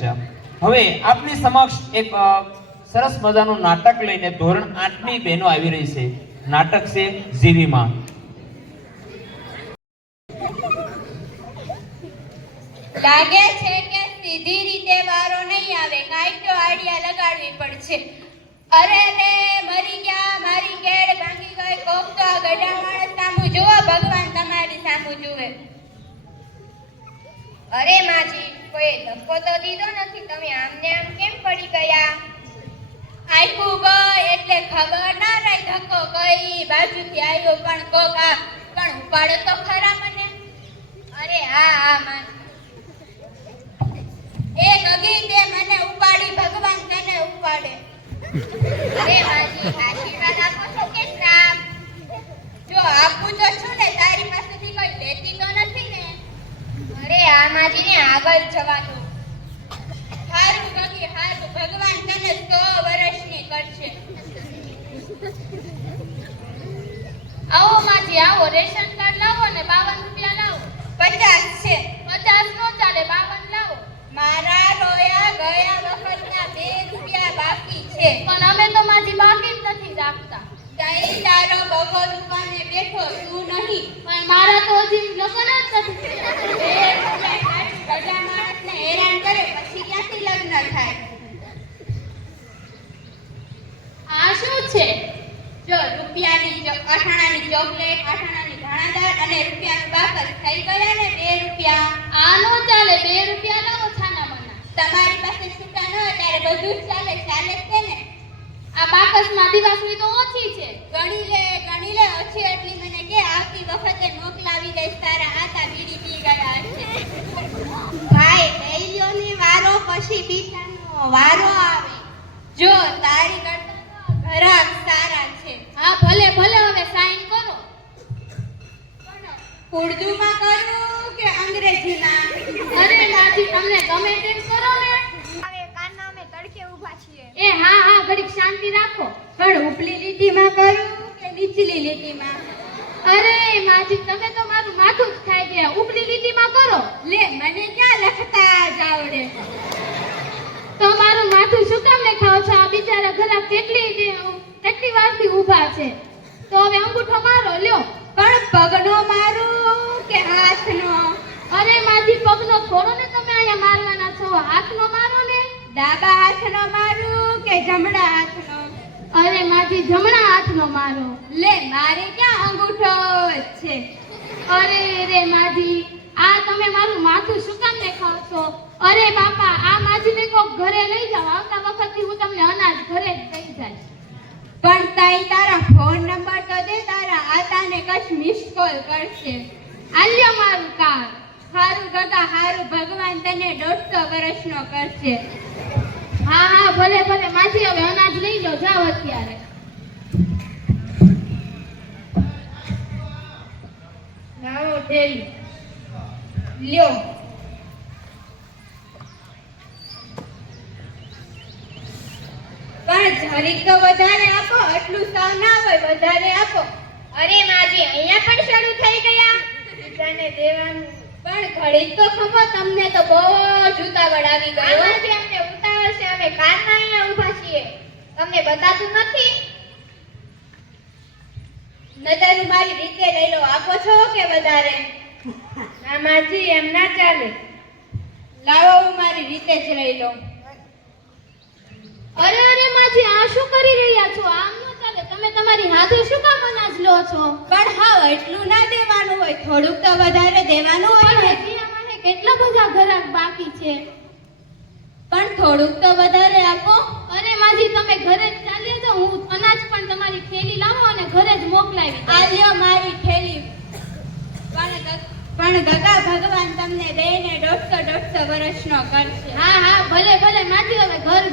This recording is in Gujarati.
છે। હવે આપની સમક્ષ એક સરસ મજાનું નાટક લઈને ધોરણ 8ની બહેનો આવી રહી છે। નાટક છે જીવીમાં। લાગે છે કે સીધી રીતે વારો નહીં આવે, કાંઈક તો આઈડિયા લગાડવી પડશે। અરે રે મરી ગયા, મારી કેડ ભાંગી ગઈ, કોક તો આ ગડા માણસ સામું જુઓ, ભગવાન તમારી સામું જુએ। અરે માજી, કોઈ ધક્કો તો દીધો નથી, તમે આમને આમ કેમ પડી ગયા? આખું ગઈ એટલે ખબર ના રહી ધક્કો કઈ બાજુથી આવ્યો, પણ કોક આ પણ ઉપાડે તો ખરા મને। અરે હા માન એ ગગી તે મને ઉપાડી, ભગવાન તને ઉપાડે। અરે માજી, આશીર્વાદ આપો છો કે શ્રાપ? જો આપું તો છું ને, તારી પાસેથી કોઈ લેતી તો નથી ને? અરે આ માજીને આગળ જવા દો। હારું ગગી હારું, ભગવાન તને 100 વર્ષની કરશે। આવો માજી આવો, રેશન કાર્ડ લાવો ને 52 રૂપિયા લાવો। 50 છે। 50 નો ચાલે, 52 લાવો। મારા રોયા ગયા વખતના 2 રૂપિયા બાકી છે। પણ અમે તો માજી બાકી જ નથી રાખતા। તઈ તારો બગો દુકાને બેઠો, તું નહીં। પણ મારા તો હજી લગ્ન જ નથી। બધા માણસને હેરાન કરે, પછી ક્યાંથી લગ્ન થાય? આ શું છે? જો રૂપિયાની અઠાણાની ચોકલેટ, અઠાણાની ધાણાદાર અને રૂપિયાનું બાકસ થઈ ગયા ને 2 રૂપિયા। આ નો ચાલે, 2 રૂપિયા લાવો છાના મના। તમારી પાસે છૂટા ન હોય ત્યારે બધું જ ચાલે, ચાલે જ છે ને? આ બાકસમાં દિવાસની તો ઓછી છે। ગણી લે ઓછી એટલી મને કે આવતી વખતે મોકલાવી દઈશ, તારા આતા બીડી પી ગયા હશે। ભાઈ લઈ લ્યો ને વારો, પછી બીજાનો વારો આવે। જો તારી કરતા તો ઘરાક સારા છે। હા ભલે ભલે, હવે સાઈન કરો। ઉર્દુમાં કરું કે અંગ્રેજીમાં? અરે માજી, તમને ગમે તેમ કરો ને। હવે કાના અમે તડકે ઊભા છીએ। એ હા હા, ઘડીક શાંતિ રાખો। પણ ઉપલી લીટીમાં કરું કે નીચલી લીટીમાં? અરે માજી, તમે તો મારું માથું જ ખાઈ ગયા। ઉપલી લીટીમાં કરો। લે મને ક્યાં લખતા જ આવડે? તો મારું માથું શું કામ ને ખાવ છો? આ બિચારા ઘરાક કેટલી વારથી ઊભા છે, તો હવે અંગૂઠો મારો લ્યો। પણ પગનો મારું કે હાથનો? અરે માજી, પગનો થોડો ને તમે અહીંયા મારવાના છો, હાથનો મારો ને। ડાબા હાથનો મારું કે જમણા હાથનો? અરે માજી, જમણા હાથનો મારો। લે મારે ક્યાં અંગૂઠો જ છે? અરે રે માજી, આ તમે મારું માથું શું કામ ને ખાવ છો? અરે બાપા, આ માજીને કોક ઘરે લઈ જાઓ, આવતા વખતથી હું તમને અનાજ ઘરે જ દઈ જાય। પણ તઈ તારા ફોન નંબર તો દે, તારા આતાને કશ મિસ કોલ કરશે। આલ્યો મારું કાર્ડ। હારું ગગા હારું, ભગવાન તને 150 વર્ષનો કરશે। હા હા ભલે ભલે માજી, હવે અનાજ લઈ જાઓ, જાઓ અત્યારે। લાવો થેલી લ્યો। પણ જરીક તો વધારે આપો, એટલું સાવ ના હોય, વધારે આપો। અરે માજી, અહીંયા પણ શરૂ થઈ ગયા? બીજાને દેવાનું પણ ઘડી તો ખમો, તમને તો બહુ જ ઉતાવળ આવી ગઈ। માજી, અમને ઉતાવળ છે, અમે કારમાં અહીંયા ઊભા છીએ, તમને બતાતું નથી? નજર મારી રીતે લઈ લો, આપો છો કે વધારે? ના માજી, એમ ના ચાલે। લાવો, હું મારી રીતે જ લઈ લઉં। અરે અરે માજી, આ શું કરી રહ્યા છો? આમ ન ચાલે, તમે તમારી હાથે શું કામ અનાજ લો છો? પણ હાવ એટલું ના દેવાનું હોય, થોડુંક તો વધારે દેવાનું હોય ને। પણ હજી અમારે કેટલા બધા ઘરાક બાકી છે, પણ થોડુંક તો વધારે આપો। અરે માજી, તમે ઘરે જ ચાલ્યા જાઓ, હું અનાજ પણ તમારી થેલી લાવો અને ઘરે જ મોકલાવી દઉં। આ લ્યો મારી થેલી। પણ ગગા, ભગવાન તમને બેને 150 વર્ષનો કરશે। હા હા ભલે ભલે માજી, હવે ઘર